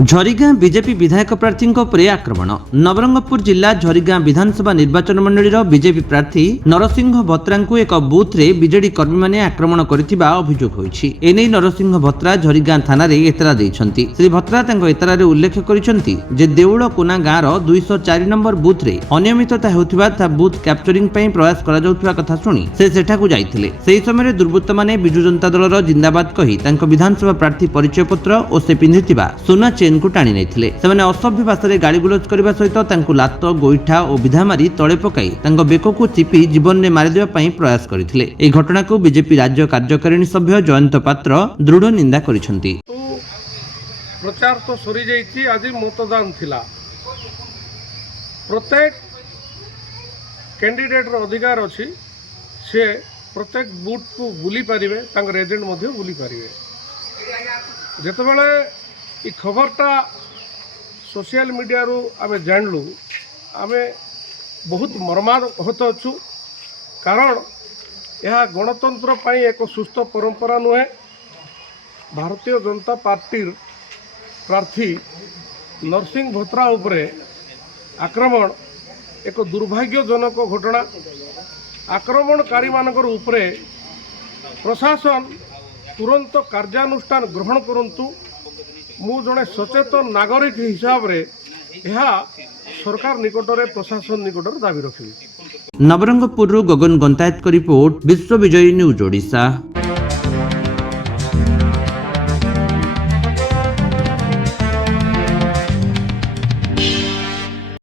झरीगाँ BJP विधायक प्रार्थी आक्रमण। नवरंगपुर जिला झरीगाँ विधानसभा निर्वाचन मंडली बीजेपी प्रार्थी नरसिंह भत्रा एक बूथ रे बीजेडी कर्मी माने आक्रमण करथिबा अभियोग होईछि। एनै नरसिंह भत्रा झरीगाँ थाना रे एतरा दैछन्ति। श्री भत्रा तांको एतरा रे उल्लेख करिसन्ति जे देउळ कोना गाँ रो 204 नंबर बूथ रे अनियमितता हेउथिबा ता बूथ कैप्चरिंग पई प्रयास करा जाउथिबा कथा सुनी से सेठाकू जाइथिले। सेही समय दुर्बृत्त माने बिजु जनता दल रो जिंदाबाद कहि तांको विधानसभा प्रार्थी परिचय पत्र और से पिंधिथिबा सोना चेन को टाणी नैथिले। सेमाने असभ्य भाषा गाड़ी गुलज करबा सहित तांको लात गोइठा और विधा मारी तळे पकाई तांको बेकको चिपी जीवन ने मारि देबा पई प्रयास करथिले। एई घटना को बीजेपी राज्य कार्यकारिणी सभ्य जयंत पात्र दृढ़ निंदा करिसंती। प्रचार तो सरी जाइछि, आज मतदान थिला। प्रत्येक कैंडिडेट रो अधिकार अछि से प्रत्येक बूथ को बुली पारिबे, तांकर एजेंट मध्ये बुली पारिबे। जेतेबेले ई खबरटा सोशल मीडिया रू आमे जानलु, आमे बहुत मर्माहत अच्छु। कारण यह गणतंत्र पाई एक सुस्थ परंपरा नुहे। भारतीय जनता पार्टी प्रार्थी नरसिंह भत्रा उपरे आक्रमण एक दुर्भाग्यजनक घटना। आक्रमणकारी मानकर उपरे प्रशासन तुरंत कार्यानुष्ठान ग्रहण करंतु। मु जड़े सचेतन नागरिक हिसाब रे यह सरकार निकट में प्रशासन निकट दाबी रखी। नवरंगपुर गगन गंतायत रिपोर्ट, विश्व विजयी न्यूज ओडिशा।